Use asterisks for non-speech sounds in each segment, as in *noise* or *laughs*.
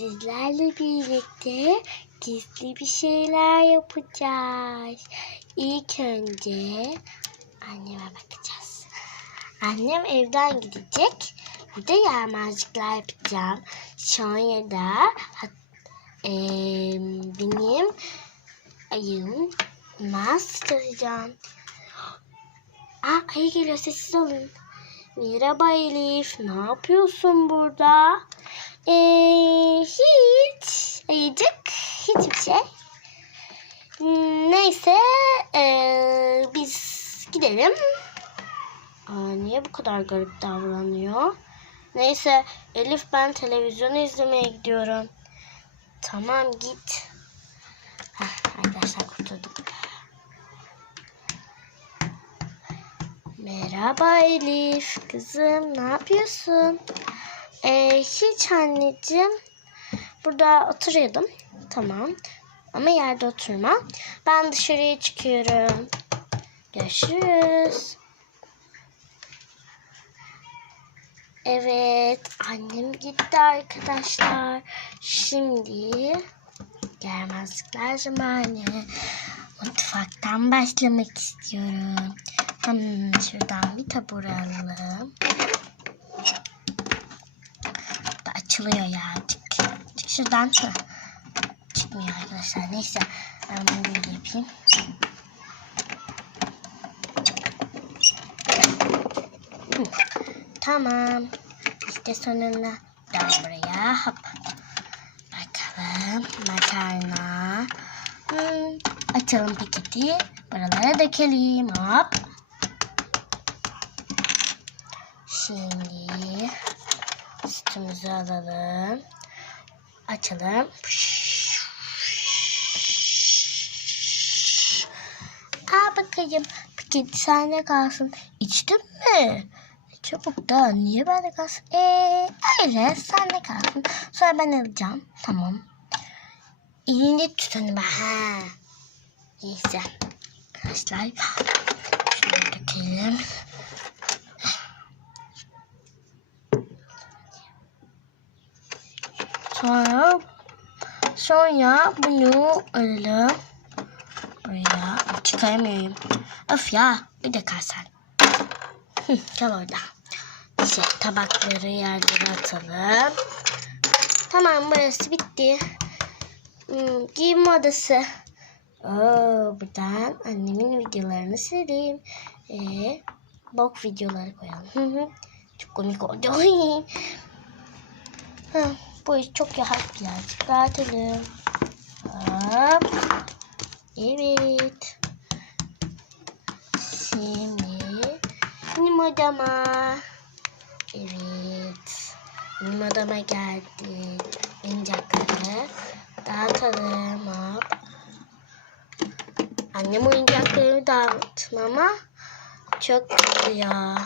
sizlerle birlikte gizli bir şeyler yapacağız. İlk önce anneme bakacağız. Annem evden gidecek. Burada yaramazlıklar yapacağım. Sonra da hat- eee, benim ayım mas çıkaracağım. Aa ayı geliyor sessiz olun. Merhaba Elif. Ne yapıyorsun burada? Ee, hiç. Ayıcık. Hiçbir şey. Neyse. ee, biz gidelim. Aa, niye bu kadar garip davranıyor? Neyse Elif ben televizyonu izlemeye gidiyorum. Tamam git. Heh, arkadaşlar kurtulduk. Merhaba Elif. Kızım ne yapıyorsun? Ee, hiç anneciğim. Burada oturuyordum. Tamam. Ama yerde oturma. Ben dışarıya çıkıyorum. Görüşürüz. Evet. Annem gitti arkadaşlar. Şimdi gelmezlikler zamanı. Mutfaktan başlamak istiyorum. Hmm, şuradan bir tabure alalım. Da açılıyor ya. Çık, çık şuradan. Çıkmıyor arkadaşlar. Neyse ben bunu böyle yapayım. Tamam. İşte sonunda ben buraya hop. Bakalım makarna. Hmm, açalım paketi. Buralara dökelim. Hop. Şimdi sütümüzü alalım. Açalım. Aa bakayım. Paket sende kalsın. İçtin mi? Çabuk da niye bende kalsın? Eee öyle sende kalsın. Sonra ben alacağım. Tamam. Elinde tut hani ben. Ha. Neyse. Arkadaşlar. Şöyle dökelim. Sonra sonra bunu alalım. Buraya çıkaramıyorum. Of ya bir de. Hı, Gel orada. İşte tabakları yerlere atalım. Tamam burası bitti. Hmm, giyinme odası. Oo, buradan annemin videolarını sileyim. Ee, bok videoları koyalım. Çok komik oldu. *laughs* Bu iş çok rahat birazcık dağıtalım. Hop. Evet. Şimdi benim odama. Evet. Benim odama geldi. Oyuncakları dağıtalım. Hop. Annem oyuncaklarını dağıttım ama çok kızıyor.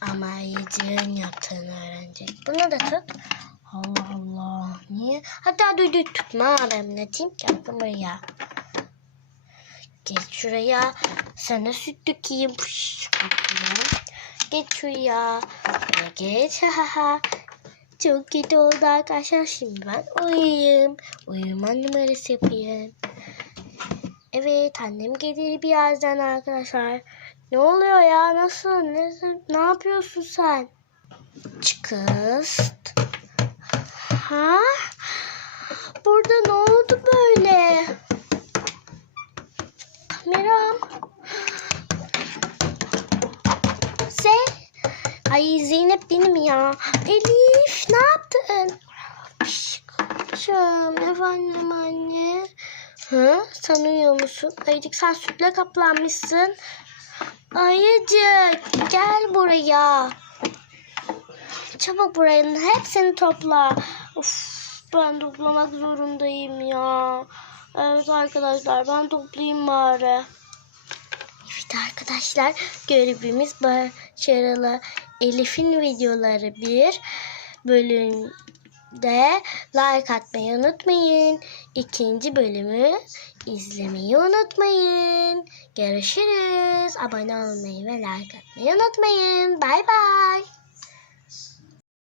Ama ayıcığın yaptığını öğrenecek. Bunu da tut. Allah Allah. Niye? Hatta dur tutma. Ben bunu atayım. Gel buraya. Geç şuraya. Sana süt dökeyim. Pış. Geç şuraya. Geç. Ha. Çok kötü oldu arkadaşlar. Şimdi ben uyuyayım. Uyuma numarası yapayım. Evet annem gelir birazdan arkadaşlar. Ne oluyor ya? Nasıl? Ne, ne yapıyorsun sen? Çıkıst. Ha? Burada ne oldu böyle? Kameram. Se. Ay Zeynep benim ya. Elif ne yaptın? Şım efendim anne. Hı? Sen uyuyor musun? Ayıcık sen sütle kaplanmışsın. Ayıcık gel buraya. Çabuk buranın hepsini topla. Of ben toplamak zorundayım ya. Evet arkadaşlar ben toplayayım bari. Evet arkadaşlar görevimiz başarılı. Elif'in videoları bir bölümde like atmayı unutmayın. İkinci bölümü izlemeyi unutmayın. Görüşürüz. Abone olmayı ve like atmayı unutmayın. Bay bay.